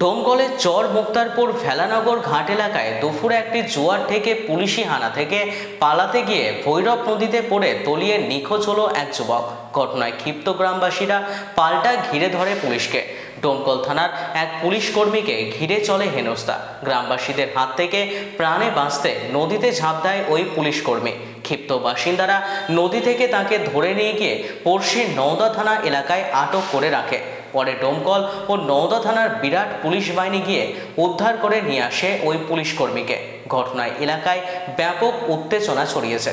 ডোমকলের চর মুক্তারপুর ভেলানগর ঘাট এলাকায় দুপুরে একটি জোয়ার থেকে পুলিশি হানা থেকে পালাতে গিয়ে ভৈরব নদীতে পড়ে তলিয়ে নিখোঁজ হলো এক যুবক। ঘটনায় ক্ষিপ্ত গ্রামবাসীরা পাল্টা ঘিরে ধরে পুলিশকে। ডোমকল থানার এক পুলিশ কর্মীকে ঘিরে চলে হেনস্থা। গ্রামবাসীদের হাত থেকে প্রাণে বাঁচতে নদীতে ঝাঁপ দেয় ওই পুলিশ কর্মী। ক্ষিপ্ত বাসিন্দারা নদী থেকে তাকে ধরে নিয়ে গিয়ে পড়শির নওদা থানা এলাকায় আটক করে রাখে। পরে ডোমকল ও নওদা থানার বিরাট পুলিশ বাহিনী গিয়ে উদ্ধার করে নিয়ে আসে ওই পুলিশ কর্মীকে। ঘটনায় এলাকায় ব্যাপক উত্তেজনা ছড়িয়েছে।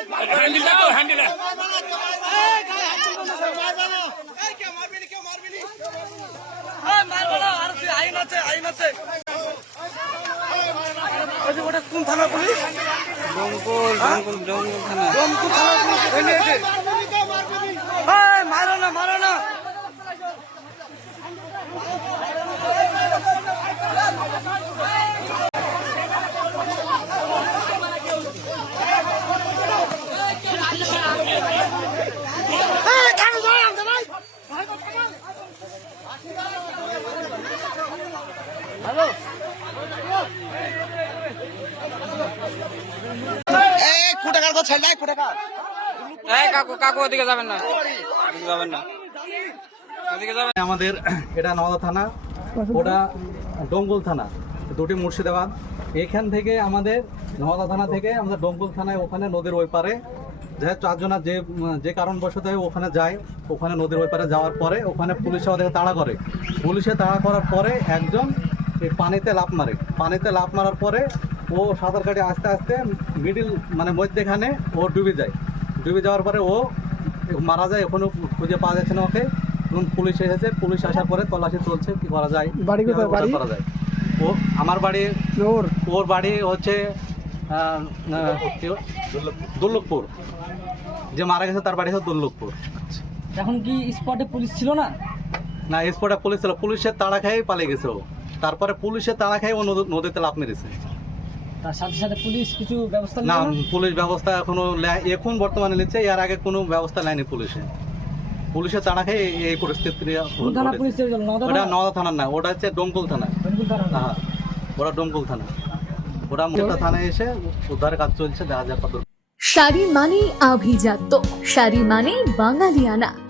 হ্যান্ডেলটা তো হ্যান্ডেলটা কোন থানা পুলিশ জঙ্গল জঙ্গল জঙ্গল থানা জঙ্গল থানা পুলিশ মারো না মারো না। মারো না এই কাকু কাকু ওদিকে যাবেন না। ওদিকে যাবেন না। ওদিকে যাবেন আমাদের এটা নওদা থানা ওটা ডোঙ্গল থানা দুটি মুর্শিদাবাদ। এখান থেকে আমাদের নওদা থানা থেকে আমাদের ডোঙ্গল থানায় ওখানে নদীর ওই পারে যে চারজনা যে যে কারণবশত ওখানে যায় ওখানে নদীর ওই পারে যাওয়ার পরে ওখানে পুলিশে ওদেরকে তাড়া করে। পুলিশে তাড়া করার পরে একজন এই পানিতে লাফ মারে। পানিতে লাফ মারার পরে ও সাঁতার কাটে আস্তে আস্তে মিডিল মানে মধ্যেখানে ও ডুবে যায়। ডুবে যাওয়ার পরে ও মারা যায় এখনও খুঁজে পাওয়া যাচ্ছে না ওকে। এখন পুলিশ এসেছে পুলিশ আসার পরে তল্লাশি চলছে কি করা যায় বাড়ি কোথায়? বাড়ি? করা যায়। ও আমার বাড়ি ওর? ওর বাড়ি হচ্ছে দুর্লভপুর। যে মারা গেছে তার বাড়ি হচ্ছে দুর্লভপুর। এখন কি স্পটে পুলিশ ছিল না? না স্পটে পুলিশ ছিল। পুলিশের তাড়া খেয়ে পালিয়ে গেছে ও। তারপরে পুলিশের তাড়া খেয়ে ও নদীতে লাফ মেরেছে। তার সাথে সাথে পুলিশ কিছু ব্যবস্থা না পুলিশ ব্যবস্থা এখনও এখন বর্তমানে নিচ্ছে এর আগে কোনো ব্যবস্থা নেয়নি পুলিশে। পুলিশের তাড়া খেয়ে এই- পরিস্থিতি ওটা নওদা থানা না ওটা হচ্ছে ডোমকুল থানা। হ্যাঁ ওটা ডোমকুল থানা। ওটা মোটা থানায় এসে উদ্ধার কাজ চলছে দেখা যাক শাড়ি মানেই আভিজাত্য। শাড়ি মানেই বাঙালিয়ানা।